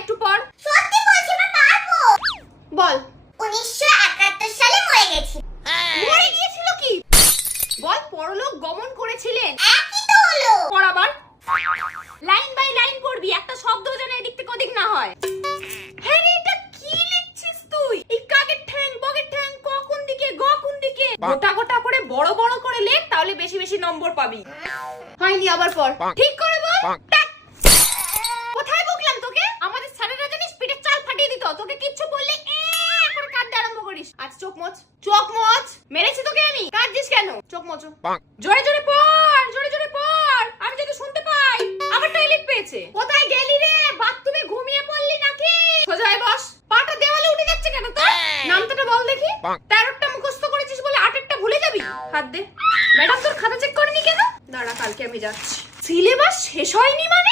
একটু পড়। সত্যি বলছি মা, পারবো। বল। 1971 সালে মরে গেছি। মরে গিয়েছিল কি? বল পরলোক গমন করেছিলেন। একই তো হলো। পড় আবার। লাইন বাই লাইন পড়বি, একটা শব্দ যেন এদিক থেকে ওদিক না হয়। হ্যাঁ রে, এটা কি লিখছিস তুই? এই কাকের ঠ্যাং, বগের ঠ্যাং, ক কোন দিকে, গ কোন দিকে? গোটা গোটা করে বড় বড় করে লেখ, তাহলে বেশি বেশি নম্বর পাবি। হয়নি, আবার পড়। ঠিক করে বল। কোথায় বকলাম তোকে? আমাদের স্যারেরা জানিস পিঠে চাল ফাটিয়ে দিত, তোকে কিচ্ছু বললে এখন কাঁদতে আরম্ভ করিস। আজ চোখ মোচ, চোখ মোচ। মেরেছি তোকে আমি, কাঁদছিস কেন? চোখ মোচ। জোরে জোরে পড়, জোরে জোরে পড়, আমি যাতে শুনতে পাই। আবার টয়লেট পেয়েছে। কোথায় গেলি রে? বাথরুমে ঘুমিয়ে পড়লি নাকি? সোজা হয়ে বস। পাটা দেওয়ালে উঠে যাচ্ছে কেন তোর? নামটা বল দেখি। 13টা মুখস্থ করেছিস বলে 8টা ভুলে যাবি? হাত দে। ম্যাডাম তোর খাতা চেক করেনি কেন? দাঁড়া, কালকে আমি যাচ্ছি। সিলেবাস শেষ হয়নি মানে?